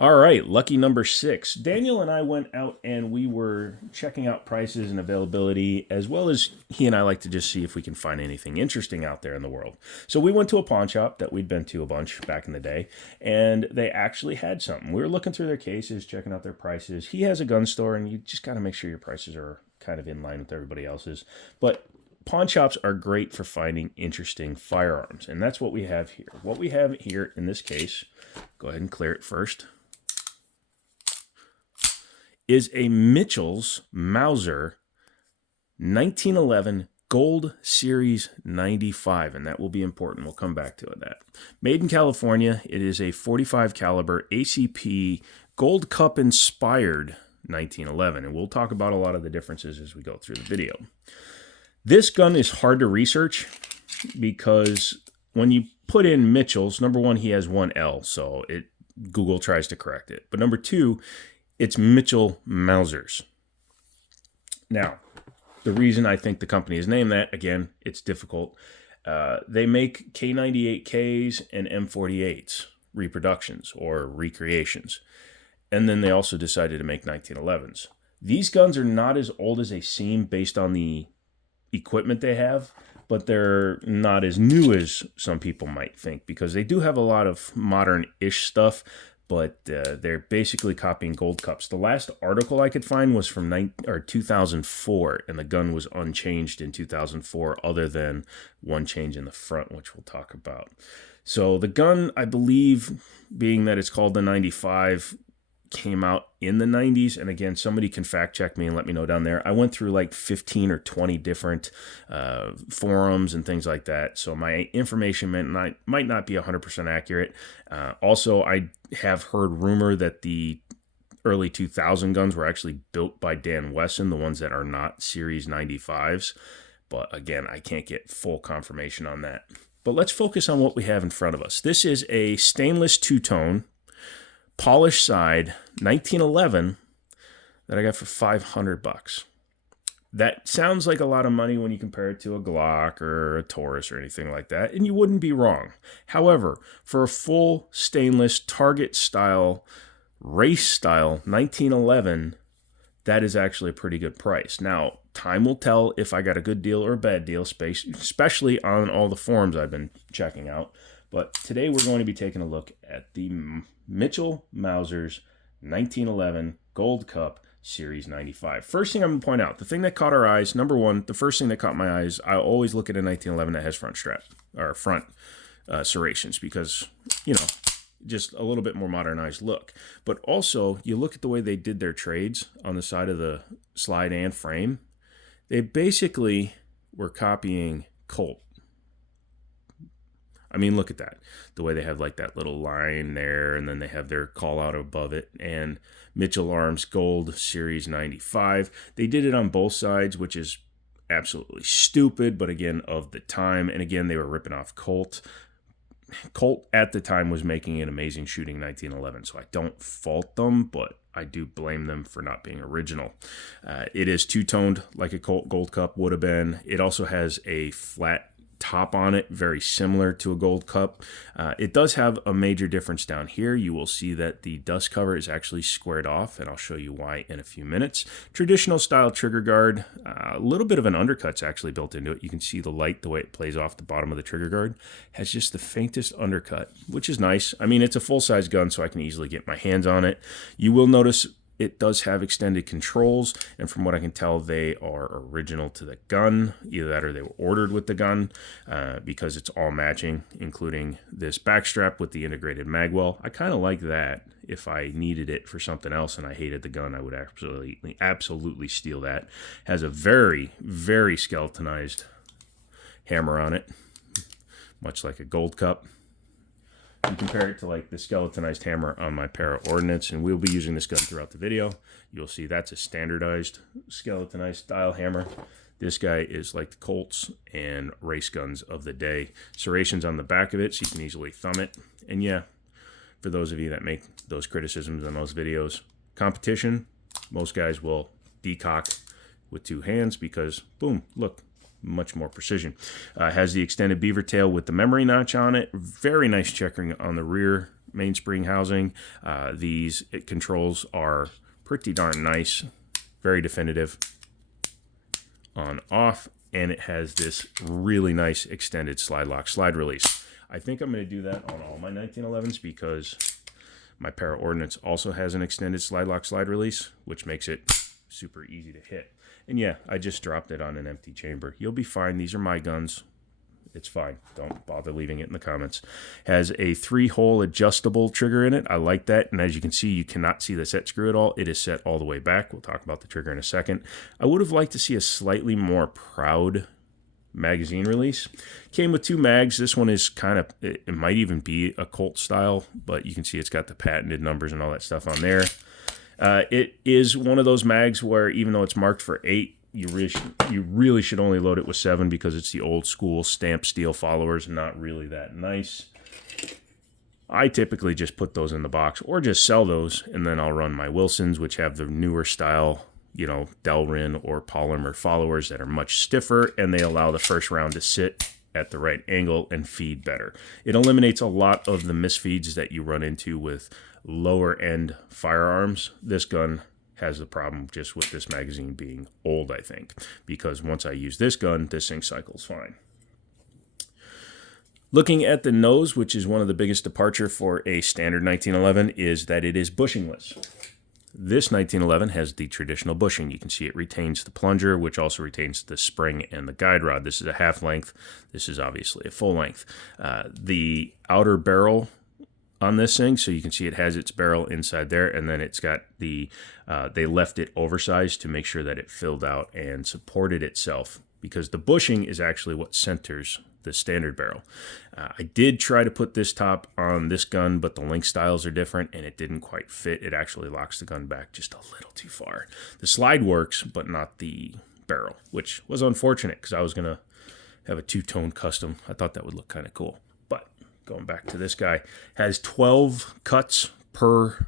All right, lucky number 6. Daniel and I went out and we were checking out prices and availability, as well as he and I like to just see if we can find anything interesting out there in the world. So we went to a pawn shop that we'd been to a bunch back in the day, and they actually had something. We were looking through their cases, checking out their prices. He has a gun store, and you just got to make sure your prices are kind of in line with everybody else's. But pawn shops are great for finding interesting firearms, and that's what we have here. What we have here in this case, go ahead and clear it first, is a Mitchell's Mauser 1911 Gold Series 95, and that will be important. We'll come back to that. Made in California, it is a 45 caliber ACP Gold Cup inspired 1911, and we'll talk about a lot of the differences as we go through the video. This gun is hard to research because when you put in Mitchell's, number one, he has one L, so Google tries to correct it. But number two, it's Mitchell Mausers. Now, the reason I think the company is named that, again, it's difficult. They make K98Ks and M48s, reproductions or recreations. And then they also decided to make 1911s. These guns are not as old as they seem based on the equipment they have, but they're not as new as some people might think because they do have a lot of modern-ish stuff, but they're basically copying gold cups. The last article I could find was from 2004, and the gun was unchanged in 2004 other than one change in the front, which we'll talk about. So the gun, I believe, being that it's called the 95, came out in the 90s, and again, somebody can fact check me and let me know down there. I went through like 15 or 20 different forums and things like that, so my information might not be 100% accurate. Also, I have heard rumor that the early 2000 guns were actually built by Dan Wesson, the ones that are not Series 95s, but again, I can't get full confirmation on that. But let's focus on what we have in front of us. This is a stainless two-tone polished side 1911 that I got for $500. That sounds like a lot of money when you compare it to a Glock or a Taurus or anything like that, and you wouldn't be wrong. However, for a full stainless target style, race style 1911, that is actually a pretty good price. Now, time will tell if I got a good deal or a bad deal, especially on all the forums I've been checking out. But today we're going to be taking a look at the Mitchell Mausers 1911 Gold Cup Series 95. First thing I'm going to point out, the thing that caught our eyes, number one, the first thing that caught my eyes, I always look at a 1911 that has front strap, or front serrations, because, you know, just a little bit more modernized look. But also, you look at the way they did their trades on the side of the slide and frame, they basically were copying Colt. I mean, look at that. The way they have like that little line there, and then they have their call out above it. And Mitchell Arms Gold Series 95. They did it on both sides, which is absolutely stupid, but again, of the time. And again, they were ripping off Colt. Colt at the time was making an amazing shooting 1911, so I don't fault them, but I do blame them for not being original. It is two-toned like a Colt Gold Cup would have been. It also has a flat top on it, very similar to a Gold Cup. It does have a major difference down here. You will see that the dust cover is actually squared off, and I'll show you why in a few minutes. Traditional style trigger guard, a little bit of an undercut's actually built into it. You can see the light, the way it plays off the bottom of the trigger guard, has just the faintest undercut, which is nice. I mean, it's a full-size gun, so I can easily get my hands on it. You will notice it does have extended controls, and from what I can tell, they are original to the gun. Either that or they were ordered with the gun because it's all matching, including this backstrap with the integrated magwell. I kind of like that. If I needed it for something else and I hated the gun, I would absolutely steal that. Has a very, very skeletonized hammer on it, much like a Gold Cup. You compare it to like the skeletonized hammer on my Para Ordnance, and we'll be using this gun throughout the video. You'll see that's a standardized skeletonized style hammer. This guy is like the Colts and race guns of the day. Serrations on the back of it, so you can easily thumb it. And yeah, for those of you that make those criticisms on those videos, competition, most guys will decock with two hands because, boom, look, much more precision. Has the extended beaver tail with the memory notch on it. Very nice checkering on the rear mainspring housing. These controls are pretty darn nice, very definitive on off, and it has this really nice extended slide lock slide release. I think I'm going to do that on all my 1911s because my Para Ordnance also has an extended slide lock slide release, which makes it super easy to hit. And yeah, I just dropped it on an empty chamber. You'll be fine. These are my guns. It's fine. Don't bother leaving it in the comments. Has a 3-hole adjustable trigger in it. I like that. And as you can see, you cannot see the set screw at all. It is set all the way back. We'll talk about the trigger in a second. I would have liked to see a slightly more proud magazine release. Came with 2 mags. This one is kind of, it might even be a Colt style, but you can see it's got the patented numbers and all that stuff on there. It is one of those mags where even though it's marked for 8, you really should only load it with 7 because it's the old school stamped steel followers, not really that nice. I typically just put those in the box or just sell those, and then I'll run my Wilsons, which have the newer style, you know, Delrin or polymer followers that are much stiffer, and they allow the first round to sit at the right angle and feed better. It eliminates a lot of the misfeeds that you run into with lower end firearms. This gun has the problem just with this magazine being old, I think, because once I use this gun, this thing cycles fine. Looking at the nose, which is one of the biggest departure for a standard 1911, is that it is bushingless. This 1911 has the traditional bushing. You can see it retains the plunger, which also retains the spring and the guide rod. This is a half length. This is obviously a full length. The outer barrel on this thing, so you can see it has its barrel inside there, and then it's got the, they left it oversized to make sure that it filled out and supported itself, because the bushing is actually what centers the standard barrel. I did try to put this top on this gun, but the link styles are different and it didn't quite fit. It actually locks the gun back just a little too far. The slide works, but not the barrel, which was unfortunate because I was going to have a 2-tone custom. I thought that would look kind of cool. But going back to this guy, has 12 cuts per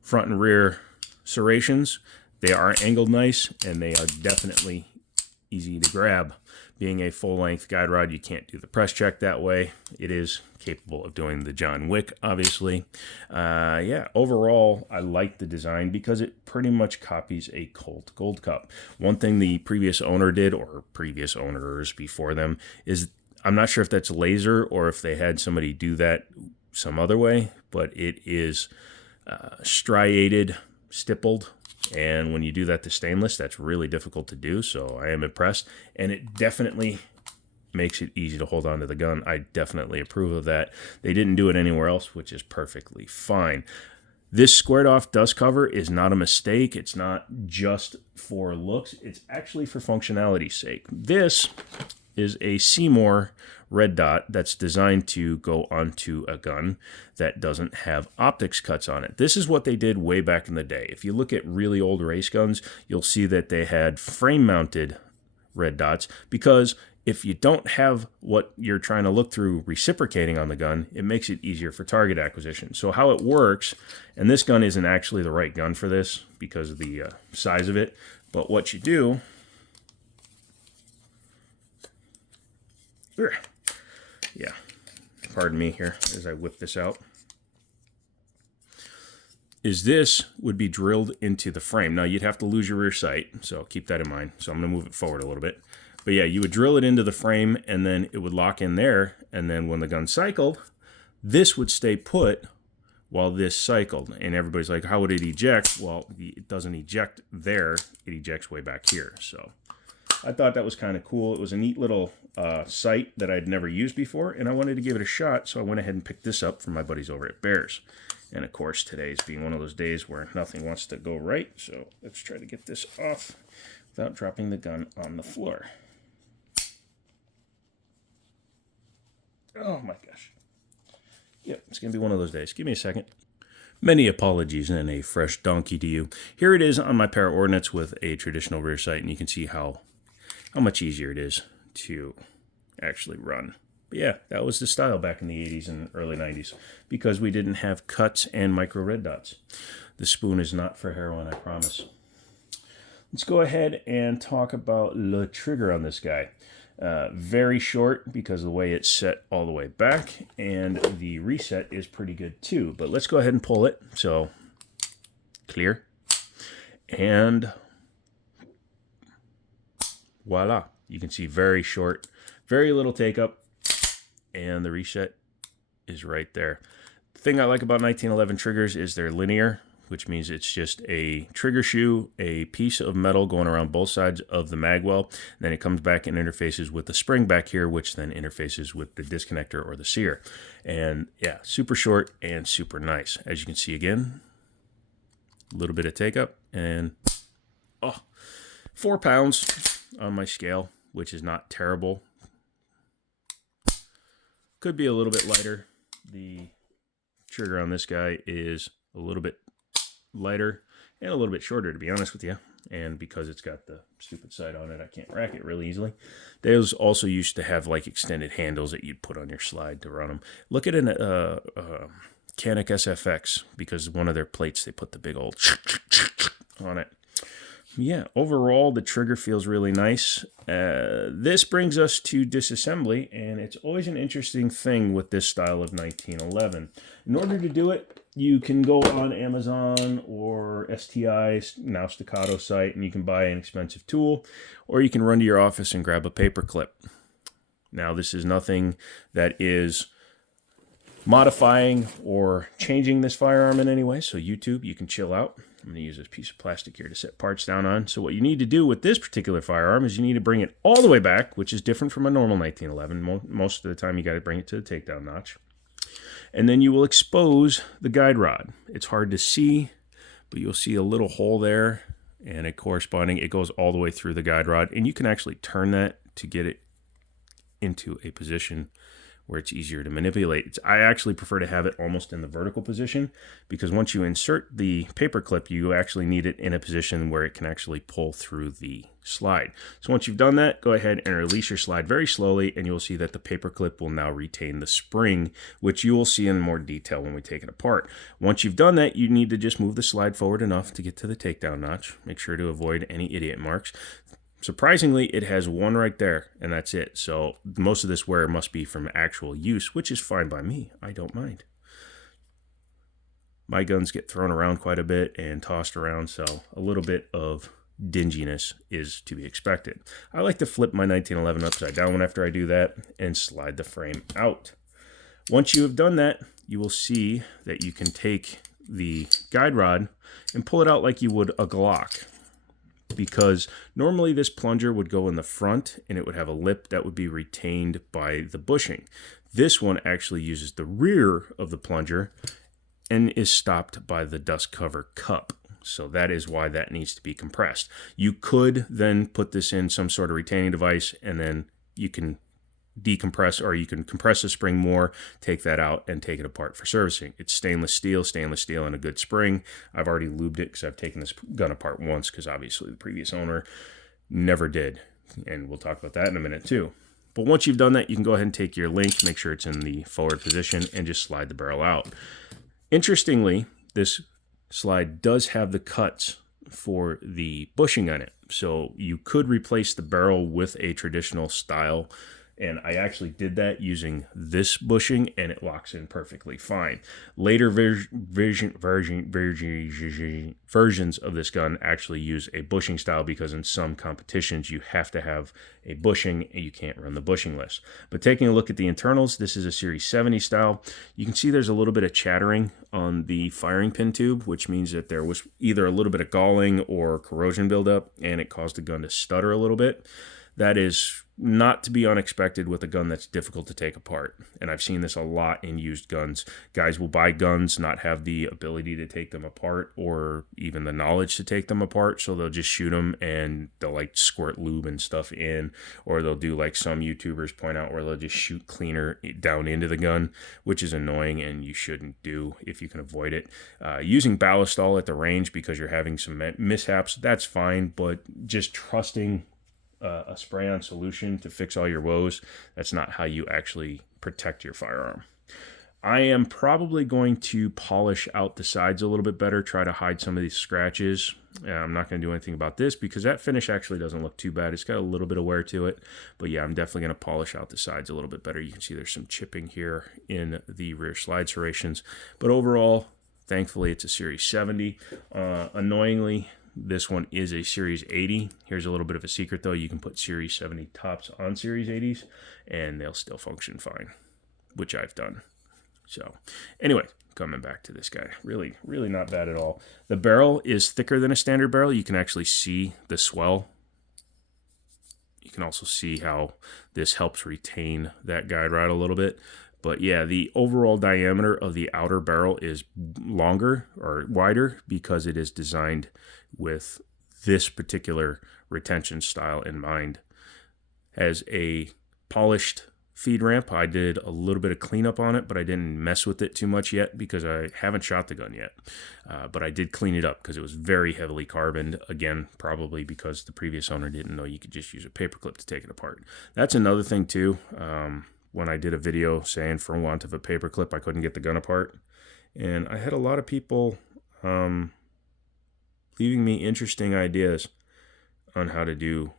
front and rear serrations. They are angled nice, and they are definitely easy to grab. Being a full-length guide rod, you can't do the press check that way. It is capable of doing the John Wick, obviously. Yeah, overall, I like the design because it pretty much copies a Colt Gold Cup. One thing the previous owner did, or previous owners before them, is I'm not sure if that's laser or if they had somebody do that some other way, but it is striated, stippled. And when you do that to stainless, that's really difficult to do, so I am impressed. And it definitely makes it easy to hold on to the gun. I definitely approve of that. They didn't do it anywhere else, which is perfectly fine. This squared off dust cover is not a mistake. It's not just for looks. It's actually for functionality's sake. This is a Seymour red dot that's designed to go onto a gun that doesn't have optics cuts on it. This is what they did way back in the day. If you look at really old race guns, you'll see that they had frame-mounted red dots, because if you don't have what you're trying to look through reciprocating on the gun, it makes it easier for target acquisition. So how it works, and this gun isn't actually the right gun for this because of the size of it, but what you do, yeah, pardon me here as I whip this out, is this would be drilled into the frame. Now, you'd have to lose your rear sight, so keep that in mind. So I'm going to move it forward a little bit. But yeah, you would drill it into the frame, and then it would lock in there, and then when the gun cycled, this would stay put while this cycled. And everybody's like, how would it eject? Well, it doesn't eject there. It ejects way back here. So I thought that was kind of cool. It was a neat little sight that I'd never used before, and I wanted to give it a shot, so I went ahead and picked this up from my buddies over at Bears. And of course, today's being one of those days where nothing wants to go right, so let's try to get this off without dropping the gun on the floor. Oh my gosh. Yep, it's going to be one of those days. Give me a second. Many apologies and a fresh donkey to you. Here it is on my Para Ordnance with a traditional rear sight, and you can see how much easier it is to actually run. But yeah, that was the style back in the 80s and early 90s, because we didn't have cuts and micro red dots. The spoon is not for heroin, I promise. Let's go ahead and talk about the trigger on this guy. Very short because of the way it's set all the way back, and the reset is pretty good too. But let's go ahead and pull it. So clear, and voila. You can see very short, very little take up, and the reset is right there. The thing I like about 1911 triggers is they're linear, which means it's just a trigger shoe, a piece of metal going around both sides of the magwell. Then it comes back and interfaces with the spring back here, which then interfaces with the disconnector or the sear. And yeah, super short and super nice. As you can see again, a little bit of take up, and 4 pounds on my scale, which is not terrible. Could be a little bit lighter. The trigger on this guy is a little bit lighter and a little bit shorter, to be honest with you. And because it's got the stupid side on it, I can't rack it really easily. Those also used to have like extended handles that you'd put on your slide to run them. Look at an Canik SFX, because one of their plates, they put the big old on it. Yeah, overall, the trigger feels really nice. This brings us to disassembly, and it's always an interesting thing with this style of 1911. In order to do it, you can go on Amazon or STI, now Staccato site, and you can buy an expensive tool, or you can run to your office and grab a paper clip. Now, this is nothing that is modifying or changing this firearm in any way, so YouTube, you can chill out. I'm going to use this piece of plastic here to set parts down on. So what you need to do with this particular firearm is you need to bring it all the way back, which is different from a normal 1911. Most of the time you got to bring it to the takedown notch. And then you will expose the guide rod. It's hard to see, but you'll see a little hole there, and it goes all the way through the guide rod. And you can actually turn that to get it into a position where it's easier to manipulate. I actually prefer to have it almost in the vertical position, because once you insert the paper clip, you actually need it in a position where it can actually pull through the slide. So once you've done that, go ahead and release your slide very slowly, and you'll see that the paper clip will now retain the spring, which you will see in more detail when we take it apart. Once you've done that, you need to just move the slide forward enough to get to the takedown notch. Make sure to avoid any idiot marks. Surprisingly, it has one right there, and that's it. So most of this wear must be from actual use, which is fine by me. I don't mind. My guns get thrown around quite a bit and tossed around, so a little bit of dinginess is to be expected. I like to flip my 1911 upside down after I do that and slide the frame out. Once you have done that, you will see that you can take the guide rod and pull it out like you would a Glock, because normally this plunger would go in the front and it would have a lip that would be retained by the bushing. This one actually uses the rear of the plunger and is stopped by the dust cover cup. So that is why that needs to be compressed. You could then put this in some sort of retaining device, and then you can decompress, or you can compress the spring more, take that out, and take it apart for servicing. It's stainless steel, and a good spring. I've already lubed it because I've taken this gun apart once, because obviously the previous owner never did, and we'll talk about that in a minute too. But once you've done that, you can go ahead and take your link, make sure it's in the forward position, and just slide the barrel out. Interestingly, this slide does have the cuts for the bushing on it, so you could replace the barrel with a traditional style, and I actually did that using this bushing, and it locks in perfectly fine. Later versions of this gun actually use a bushing style, because in some competitions you have to have a bushing and you can't run the bushingless. But taking a look at the internals, this is a Series 70 style. You can see there's a little bit of chattering on the firing pin tube, which means that there was either a little bit of galling or corrosion buildup, and it caused the gun to stutter a little bit. That is not to be unexpected with a gun that's difficult to take apart. And I've seen this a lot in used guns. Guys will buy guns, not have the ability to take them apart, or even the knowledge to take them apart. So they'll just shoot them, and they'll like squirt lube and stuff in, or they'll do like some YouTubers point out, where they'll just shoot cleaner down into the gun, which is annoying and you shouldn't do if you can avoid it. Using ballistol at the range because you're having some mishaps, that's fine, but just trusting a spray-on solution to fix all your woes, that's not how you actually protect your firearm. I am probably going to polish out the sides a little bit better, try to hide some of these scratches. I'm not going to do anything about this because that finish actually doesn't look too bad. It's got a little bit of wear to it, but yeah, I'm definitely going to polish out the sides a little bit better. You can see there's some chipping here in the rear slide serrations, but overall, thankfully, it's a Series 70. Annoyingly, this one is a Series 80. Here's a little bit of a secret, though. You can put Series 70 tops on Series 80s, and they'll still function fine, which I've done. So anyway, coming back to this guy, really not bad at all. The barrel is thicker than a standard barrel. You can actually see the swell. You can also see how this helps retain that guide rod a little bit. But yeah, the overall diameter of the outer barrel is longer or wider because it is designed with this particular retention style in mind. As a polished feed ramp, I did a little bit of cleanup on it, but I didn't mess with it too much yet because I haven't shot the gun yet. But I did clean it up because it was very heavily carboned. Again, probably because the previous owner didn't know you could just use a paperclip to take it apart. That's another thing too. When I did a video saying for want of a paperclip, I couldn't get the gun apart. And I had a lot of people leaving me interesting ideas on how to do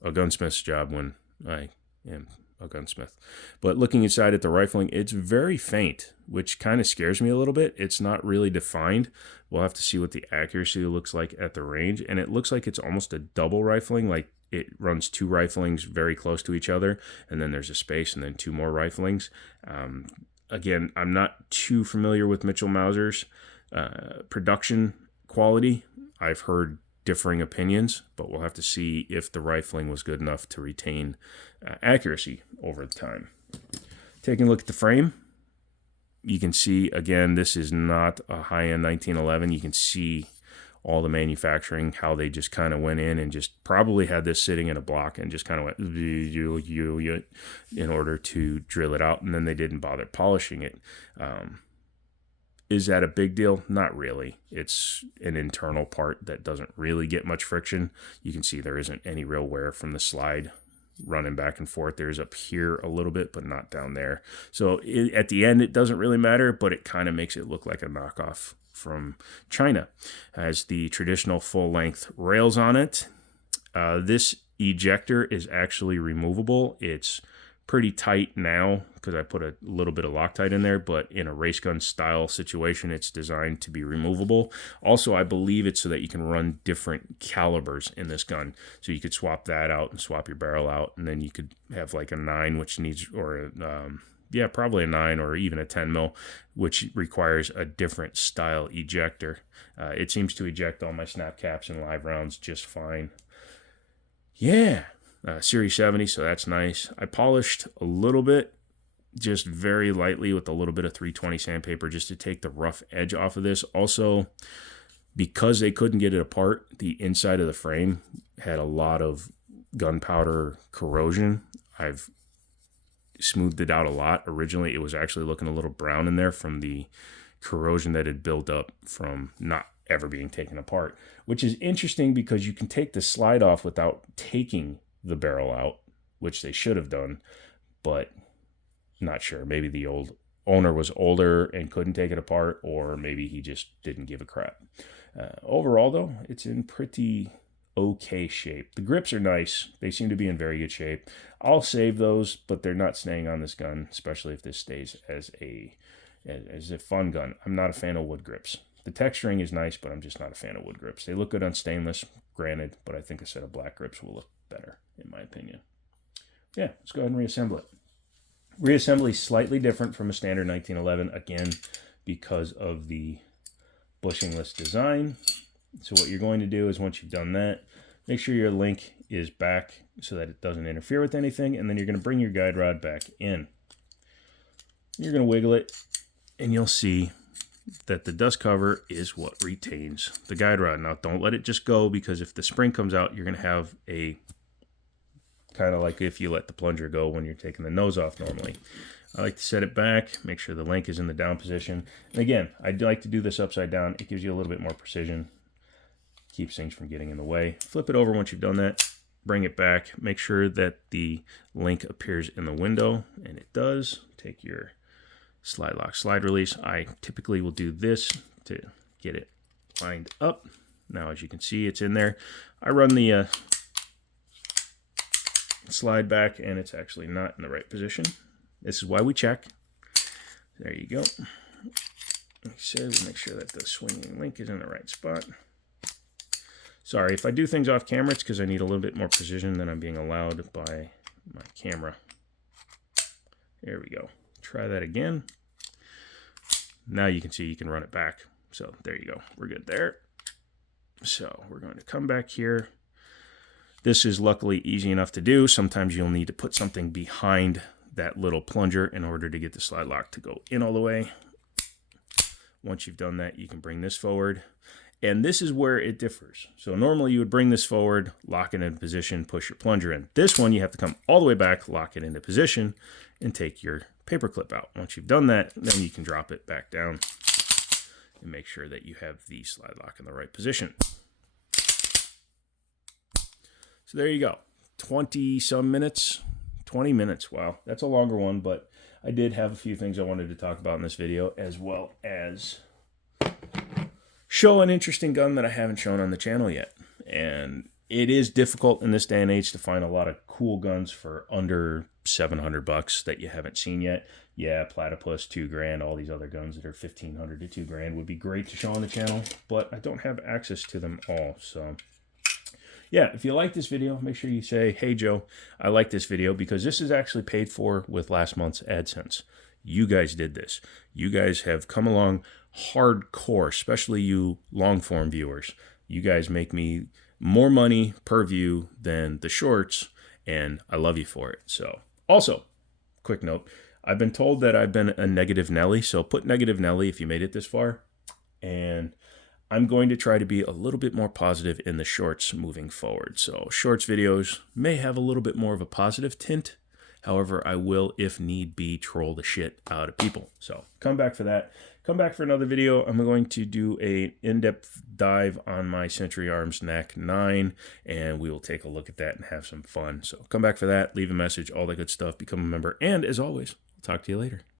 a gunsmith's job when I am a gunsmith. But looking inside at the rifling, it's very faint, which kind of scares me a little bit. It's not really defined. We'll have to see what the accuracy looks like at the range. And it looks like it's almost a double rifling, like it runs two riflings very close to each other, and then there's a space and then two more riflings. Again, I'm not too familiar with Mitchell Mauser's production quality. I've heard differing opinions, but we'll have to see if the rifling was good enough to retain accuracy over time. Taking a look at the frame, you can see, again, this is not a high-end 1911. You can see all the manufacturing, how they just kind of went in and just probably had this sitting in a block and just kind of went in order to drill it out, and then they didn't bother polishing it. Is that a big deal? Not really. It's an internal part that doesn't really get much friction. You can see there isn't any real wear from the slide running back and forth. There's up here a little bit, but not down there. So at the end, it doesn't really matter, but it kind of makes it look like a knockoff from China. Has the traditional full-length rails on it. This ejector is actually removable. It's pretty tight now because I put a little bit of Loctite in there, but in a race gun style situation, it's designed to be removable. Also, I believe it's so that you can run different calibers in this gun. So you could swap that out and swap your barrel out, and then you could have like a 9, which needs, or probably a 9 or even a 10 mil, which requires a different style ejector. It seems to eject all my snap caps and live rounds just fine. Yeah. Series 70, so that's nice. I polished a little bit, just very lightly with a little bit of 320 sandpaper just to take the rough edge off of this. Also, because they couldn't get it apart, the inside of the frame had a lot of gunpowder corrosion. I've smoothed it out a lot. Originally, it was actually looking a little brown in there from the corrosion that had built up from not ever being taken apart, which is interesting because you can take the slide off without taking the barrel out, which they should have done, but not sure. Maybe the old owner was older and couldn't take it apart, or maybe he just didn't give a crap. Overall, though, it's in pretty okay shape. The grips are nice. They seem to be in very good shape. I'll save those, but they're not staying on this gun, especially if this stays as a fun gun. I'm not a fan of wood grips. The texturing is nice, but I'm just not a fan of wood grips. They look good on stainless, granted, but I think a set of black grips will look better, in my opinion. Yeah, let's go ahead and reassemble it. Reassembly is slightly different from a standard 1911, again, because of the bushingless design. So what you're going to do is, once you've done that, make sure your link is back so that it doesn't interfere with anything, and then you're going to bring your guide rod back in. You're going to wiggle it, and you'll see that the dust cover is what retains the guide rod. Now, don't let it just go, because if the spring comes out, you're going to have a kind of like if you let the plunger go when you're taking the nose off normally. I like to set it back, make sure the link is in the down position. And again, I like to do this upside down. It gives you a little bit more precision, keeps things from getting in the way. Flip it over once you've done that, bring it back, make sure that the link appears in the window, and it does. Take your slide lock, slide release. I typically will do this to get it lined up. Now, as you can see, it's in there. I run the slide back, and it's actually not in the right position. This is why we check. There you go. Like I said, we make sure that the swinging link is in the right spot. Sorry, if I do things off camera, it's because I need a little bit more precision than I'm being allowed by my camera. There we go. Try that again. Now you can see you can run it back. So there you go. We're good there. So we're going to come back here. This is luckily easy enough to do. Sometimes you'll need to put something behind that little plunger in order to get the slide lock to go in all the way. Once you've done that, you can bring this forward. And this is where it differs. So normally you would bring this forward, lock it in position, push your plunger in. This one, you have to come all the way back, lock it into position, and take your paper clip out. Once you've done that, then you can drop it back down and make sure that you have the slide lock in the right position. So there you go. 20-some minutes. 20 minutes. Wow, that's a longer one, but I did have a few things I wanted to talk about in this video, as well as show an interesting gun that I haven't shown on the channel yet. And it is difficult in this day and age to find a lot of cool guns for under $700 that you haven't seen yet. Yeah, Platypus, $2,000, all these other guns that are $1,500 to $2,000 would be great to show on the channel, but I don't have access to them all. So yeah, if you like this video, make sure you say, hey Joe, I like this video, because this is actually paid for with last month's AdSense. You guys did this. You guys have come along hardcore, especially you long form viewers. You guys make me more money per view than the shorts, and I love you for it. So also, quick note, I've been told that I've been a negative Nelly, so put negative Nelly if you made it this far. And I'm going to try to be a little bit more positive in the shorts moving forward. So shorts videos may have a little bit more of a positive tint. However, I will, if need be, troll the shit out of people. So come back for that. Come back for another video. I'm going to do an in-depth dive on my Century Arms NAC 9, and we will take a look at that and have some fun. So come back for that. Leave a message, all that good stuff. Become a member. And as always, I'll talk to you later.